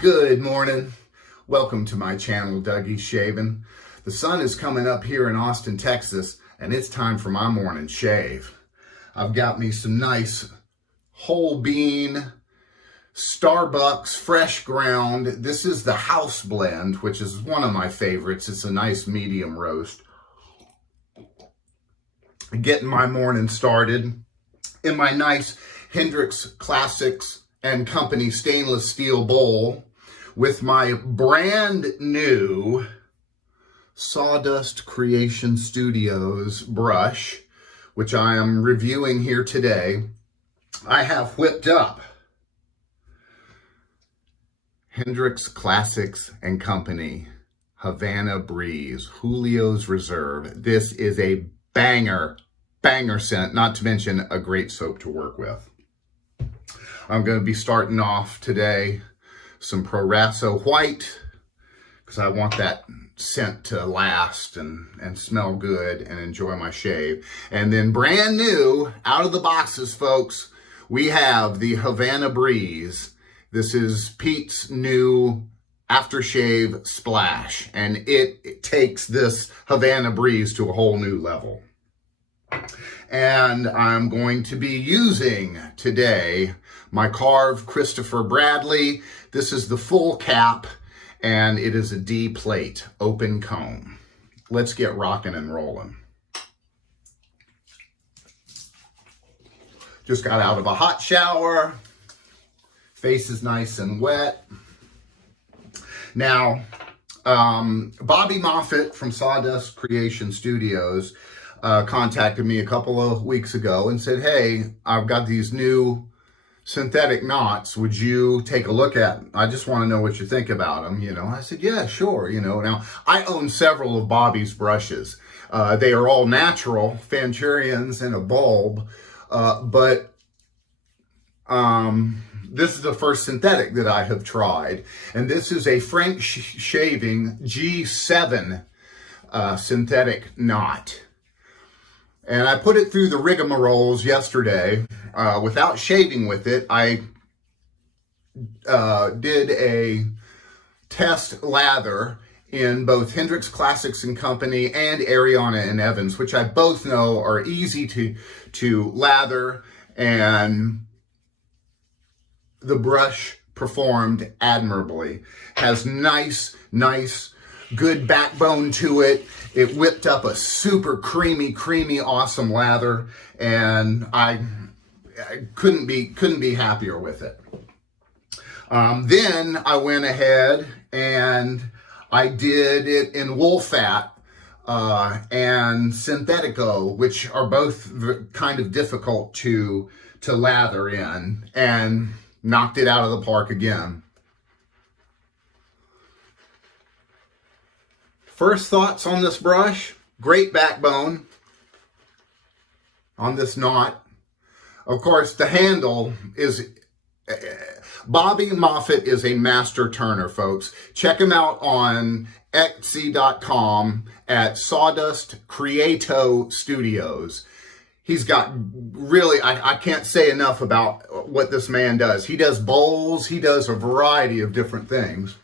Good morning. Welcome to my channel, Dougie's Shaving. The sun is coming up here in Austin, Texas, and it's time for my morning shave. I've got me some nice whole bean Starbucks fresh ground. This is the house blend, which is one of my favorites. It's a nice medium roast. Getting my morning started in my nice Hendrix Classics and Company stainless steel bowl with my brand new Sawdust Creation Studios brush, which I am reviewing here today. I have whipped up Hendrix Classics and Company Havana Breeze, Julio's Reserve. This is a banger scent, not to mention a great soap to work with. I'm going to be starting off today some Proraso white because I want that scent to last and smell good and enjoy my shave. And then brand new, out of the boxes, folks, we have the Havana Breeze. This is Pete's new aftershave splash, and it takes this Havana Breeze to a whole new level. And I'm going to be using today my Karve Christopher Bradley. This is the full cap, and it is a D plate open comb. Let's get rocking and rolling. Just got out of a hot shower. Face is nice and wet. Now, Bobby Moffett from Sawdust Creation Studios contacted me a couple of weeks ago and said, hey, I've got these new synthetic knots. Would you take a look at them? I just want to know what you think about them. I said, yeah, sure. Now I own several of Bobby's brushes. They are all natural, Fanturians and a bulb. But this is the first synthetic that I have tried. And this is a French shaving G7 synthetic knot. And I put it through the rigmaroles yesterday. Without shaving with it, I did a test lather in both Hendrix Classics and Company and Ariana and Evans, which I both know are easy to lather, and the brush performed admirably. Has nice, good backbone to it. It whipped up a super creamy, awesome lather, and I couldn't be happier with it. Then I went ahead and I did it in wool fat and Synthetico, which are both kind of difficult to lather in, and knocked it out of the park again. First thoughts on this brush: great backbone on this knot. Of course, the handle is, Bobby Moffett is a master turner, folks. Check him out on Etsy.com at Sawdust Creato Studios. He's got really, I can't say enough about what this man does. He does bowls, he does a variety of different things.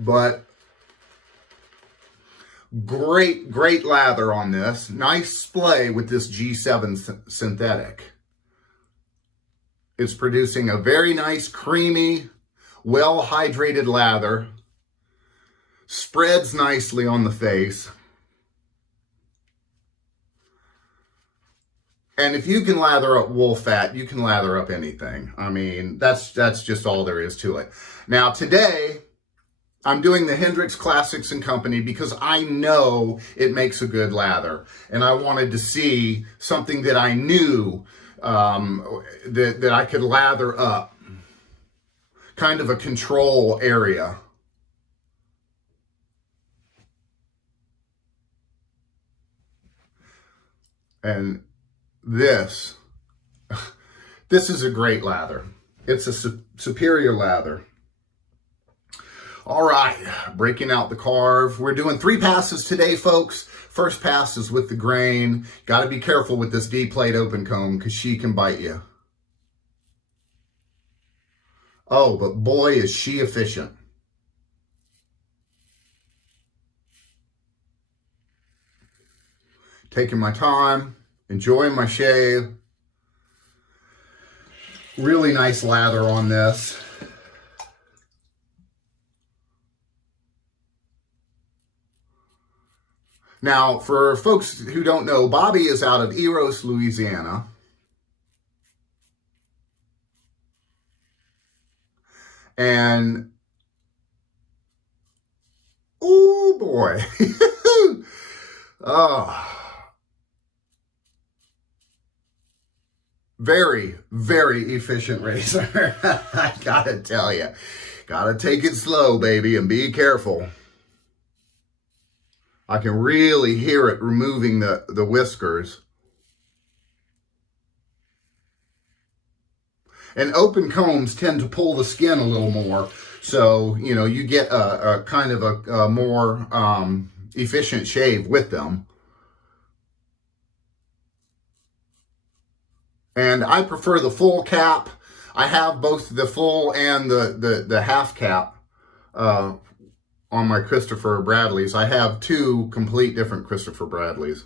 But great lather on this. Nice splay with this G7 synthetic. It's producing a very nice, creamy, well-hydrated lather. Spreads nicely on the face. And if you can lather up wool fat, you can lather up anything. I mean, that's just all there is to it. Now today, I'm doing the Hendrix Classics and Company because I know it makes a good lather. And I wanted to see something that I knew that I could lather up. Kind of a control area. And this is a great lather. It's a superior lather. All right, breaking out the Karve. We're doing 3 passes today, folks. First pass is with the grain. Got to be careful with this D-plate open comb because she can bite you. Oh, but boy, is she efficient. Taking my time, enjoying my shave. Really nice lather on this. Now, for folks who don't know, Bobby is out of Eros, Louisiana. And, oh boy. Oh. Very, very efficient razor. I gotta tell you. Gotta take it slow, baby, and be careful. I can really hear it removing the whiskers. And open combs tend to pull the skin a little more. So, you know, you get a kind of a more efficient shave with them. And I prefer the full cap. I have both the full and the half cap on my Christopher Bradleys. I have two complete different Christopher Bradleys.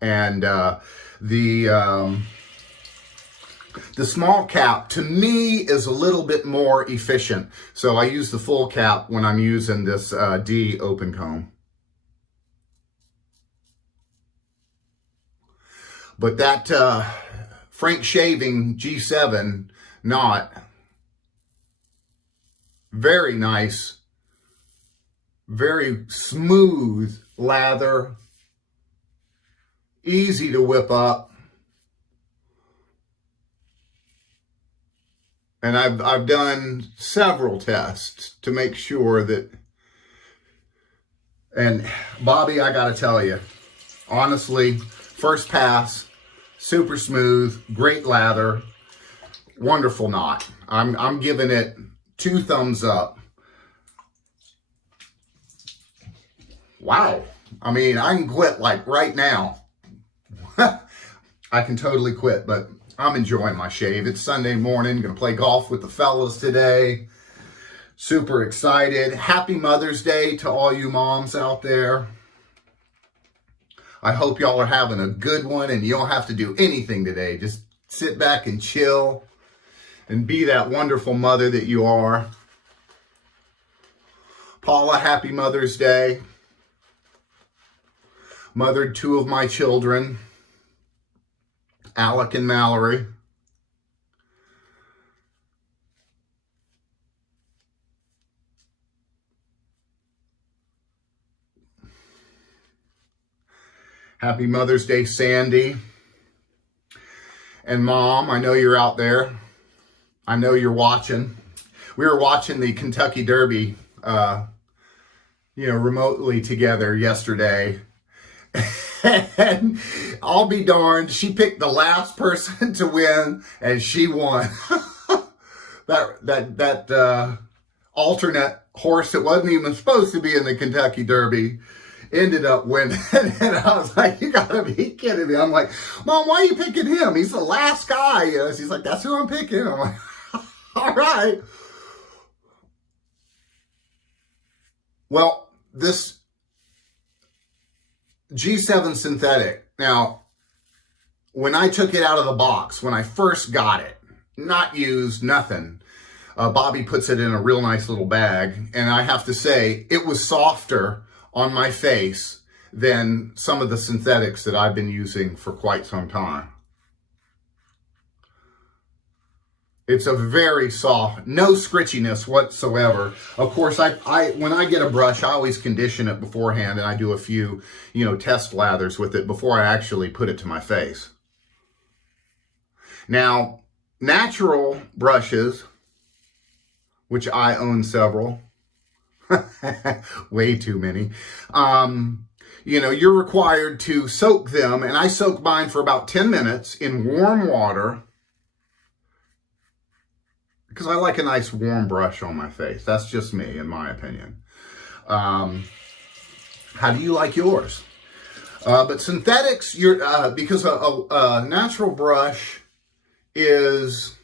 And the small cap, to me, is a little bit more efficient. So I use the full cap when I'm using this D open comb. But that Frank Shaving G7 knot, very nice, very smooth lather, easy to whip up. And I've done several tests to make sure that, and Bobby, I gotta tell you, honestly, first pass, super smooth, great lather, wonderful knot. I'm giving it 2 thumbs up. Wow. I mean, I can quit like right now. I can totally quit, but I'm enjoying my shave. It's Sunday morning, gonna play golf with the fellas today. Super excited. Happy Mother's Day to all you moms out there. I hope y'all are having a good one and you don't have to do anything today. Just sit back and chill and be that wonderful mother that you are. Paula, happy Mother's Day. Mothered 2 of my children, Alec and Mallory. Happy Mother's Day, Sandy. And Mom, I know you're out there. I know you're watching. We were watching the Kentucky Derby, remotely together yesterday. And I'll be darned, she picked the last person to win, and she won. that alternate horse that wasn't even supposed to be in the Kentucky Derby ended up winning. And I was like, you gotta be kidding me. I'm like, Mom, why are you picking him? He's the last guy. You know, she's like, that's who I'm picking. I'm like, all right. Well, this G7 synthetic. Now, when I took it out of the box, when I first got it, not used, nothing, Bobby puts it in a real nice little bag. And I have to say, it was softer on my face than some of the synthetics that I've been using for quite some time. It's a very soft, no scritchiness whatsoever. Of course, when I get a brush, I always condition it beforehand, and I do a few, test lathers with it before I actually put it to my face. Now, natural brushes, which I own several, way too many, you're required to soak them, and I soak mine for about 10 minutes in warm water, because I like a nice warm brush on my face. That's just me, in my opinion. How do you like yours? But synthetics, because a natural brush is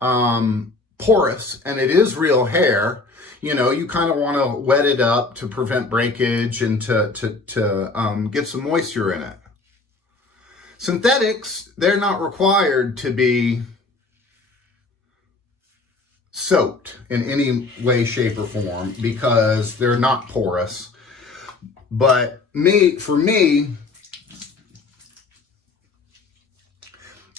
porous and it is real hair, you know, you kind of want to wet it up to prevent breakage and to get some moisture in it. Synthetics, they're not required to be soaked in any way, shape, or form because they're not porous. But for me,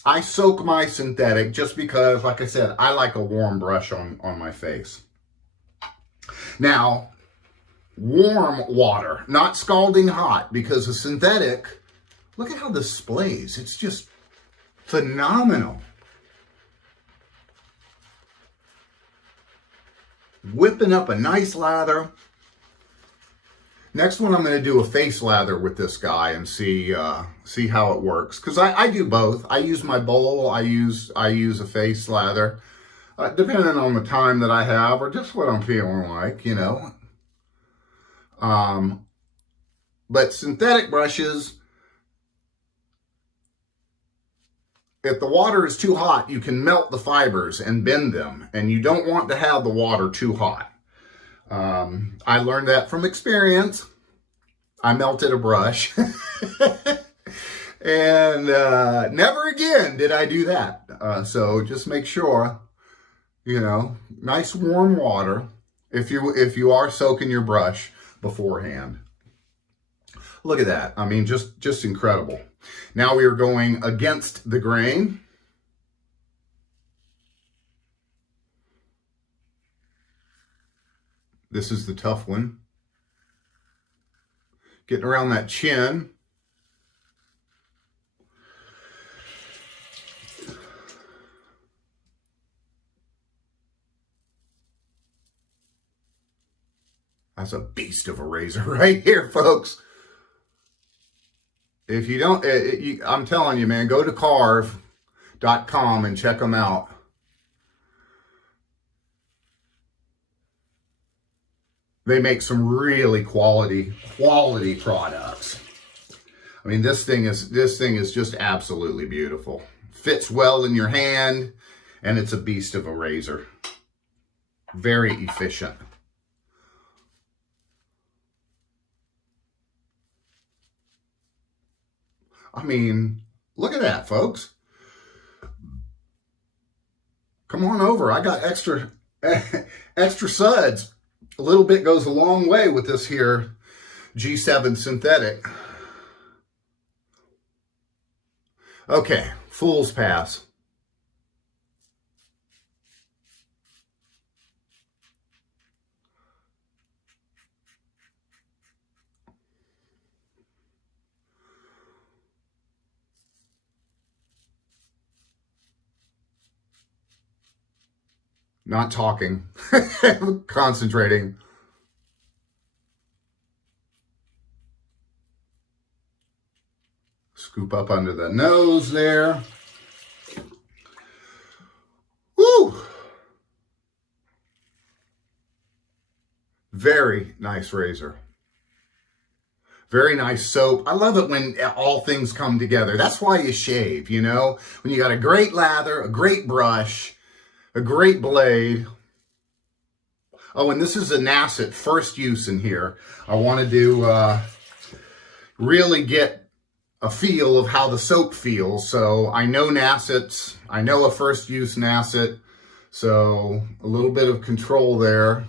I soak my synthetic just because, like I said, I like a warm brush on my face. Now, warm water, not scalding hot, because the synthetic, look at how this displays. It's just phenomenal. Whipping up a nice lather. Next one, I'm going to do a face lather with this guy and see how it works. Because I do both. I use my bowl. I use a face lather, depending on the time that I have or just what I'm feeling like, you know. But synthetic brushes, if the water is too hot, you can melt the fibers and bend them, and you don't want to have the water too hot. I learned that from experience. I melted a brush and never again did I do that. So just make sure, you know, nice warm water if you are soaking your brush beforehand. Look at that. I mean, just incredible. Now we are going against the grain. This is the tough one. Getting around that chin. That's a beast of a razor right here, folks. If you don't, I'm telling you, man, go to Karve.com and check them out. They make some really quality products. I mean, this thing is just absolutely beautiful. Fits well in your hand, and it's a beast of a razor. Very efficient. I mean, look at that, folks. Come on over. I got extra suds. A little bit goes a long way with this here G7 synthetic. Okay, fool's pass. Not talking, concentrating. Scoop up under the nose there. Woo! Very nice razor. Very nice soap. I love it when all things come together. That's why you shave, you know? When you got a great lather, a great brush, a great blade. Oh, and this is a Nacet first use in here. I wanted to really get a feel of how the soap feels. So I know Nacets. I know a first use Nacet. So a little bit of control there.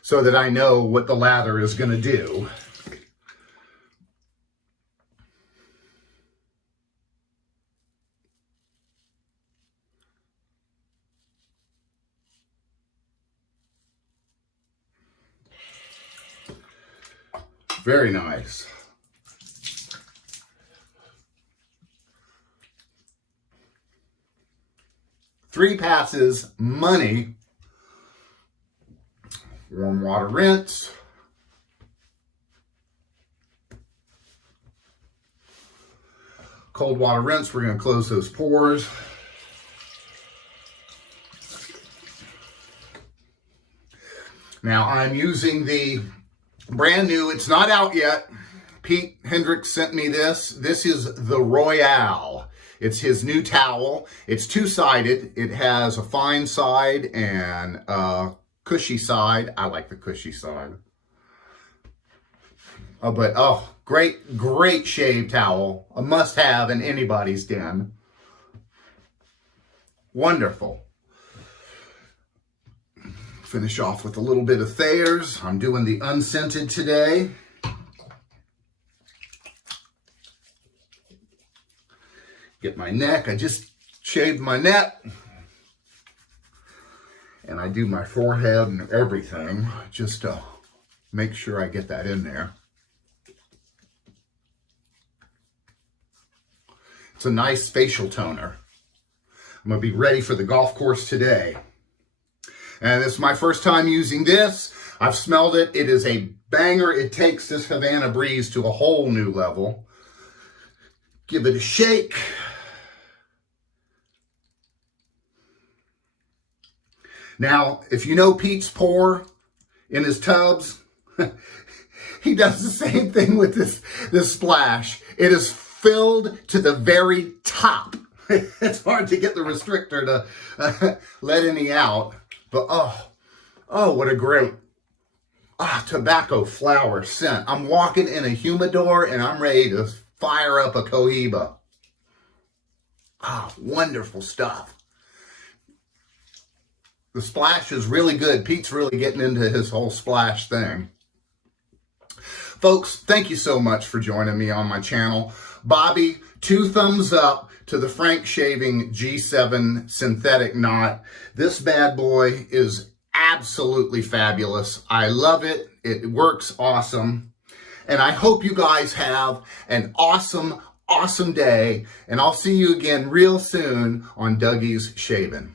So that I know what the lather is going to do. Very nice. Three passes, money. Warm water rinse. Cold water rinse, we're going to close those pores. Now I'm using the brand new, it's not out yet, Pete Hendricks sent me this. This is the Royale. It's his new towel. It's two-sided. It has a fine side and a cushy side. I like the cushy side. Great shave towel. A must-have in anybody's den. Wonderful. Finish off with a little bit of Thayers. I'm doing the unscented today. Get my neck. I just shaved my neck. And I do my forehead and everything just to make sure I get that in there. It's a nice facial toner. I'm going to be ready for the golf course today. And this is my first time using this. I've smelled it. It is a banger. It takes this Havana Breeze to a whole new level. Give it a shake. Now, if you know Pete's pour in his tubs, he does the same thing with this splash. It is filled to the very top. It's hard to get the restrictor to let any out. But oh, what a great tobacco flower scent. I'm walking in a humidor and I'm ready to fire up a Cohiba. Wonderful stuff. The splash is really good. Pete's really getting into his whole splash thing. Folks, thank you so much for joining me on my channel. Bobby, 2 thumbs up to the Frank Shaving G7 synthetic knot. This bad boy is absolutely fabulous. I love it. It works awesome. And I hope you guys have an awesome day. And I'll see you again real soon on Dougie's Shaving.